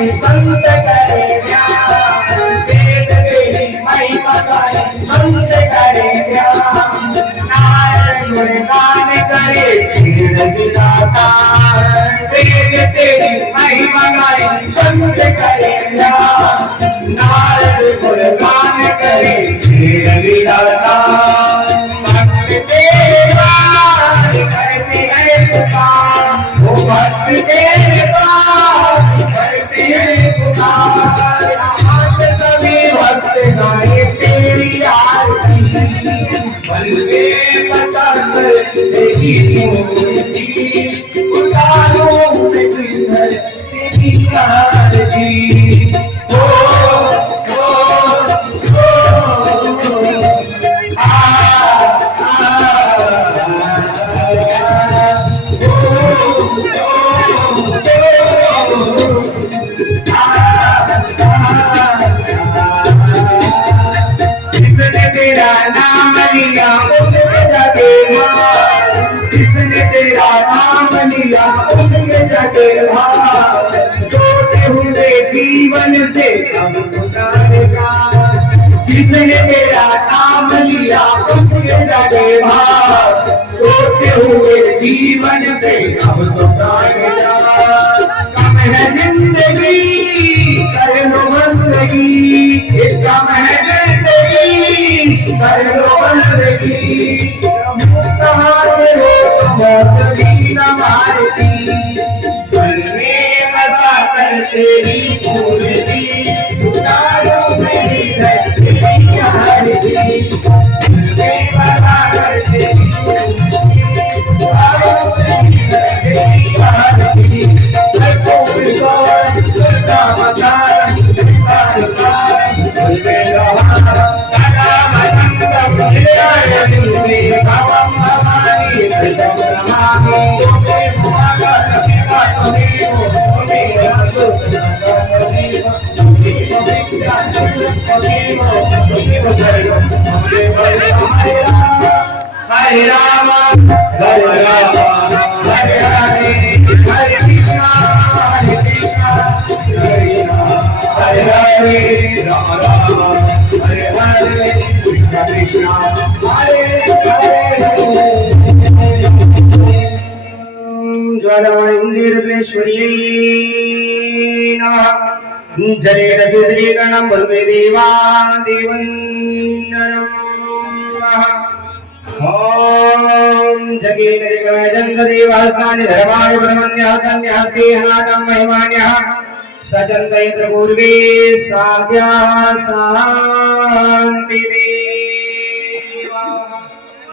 संत करे ध्यान वेद देवी महिमा गाए संत करे ध्यान नारायण गुणगान करे क्षीर जिलाता वेद देवी महिमा गाए संत करे ध्यान नारायण गुणगान करे क्षीर जिलाता भक्त देवा करते हैं पुकार वो भक्त देवा करते हैं पुकार आज सभी भक्त गाए तेरी आरती बलवे पसंद तेरी मूर्ति उतारो तेरी आरती ओ जिसने तेरा नाम लिया उसके जगे जिसने तेरा नाम लिया उसके जगे सोते हुए जीवन से अब गुजारेगा जिसने तेरा नाम लिया उसके जगे सोते हुए जीवन से अब गुजारेगा कम है जिंदगी कर लो बंदगी कम है जिंदगी कर लो बंदगी सहारे हो मौत भी न मारती मन में बसा कर तेरी मूर्ति उतारो मेरी तेरी आरती मन में बसा कर तेरी मूर्ति उतारो मेरी आरती हरे राम हरे राम हरे हरे हरे कृष्णा हरे कृष्णा हरे हरे राम राम हरे हरे कृष्णा कृष्णा हरे हरे ज्वालामणिर्विश्वरी जले रसिद्री गणं बलवे देवा देवन्दनम् ओम जगे जगत देवास्तानि धर्माणि ब्रह्मण्यः सन्न्यासेनानं महिमान्यः सचन्त इंद्र पूर्वे साध्या शान्ति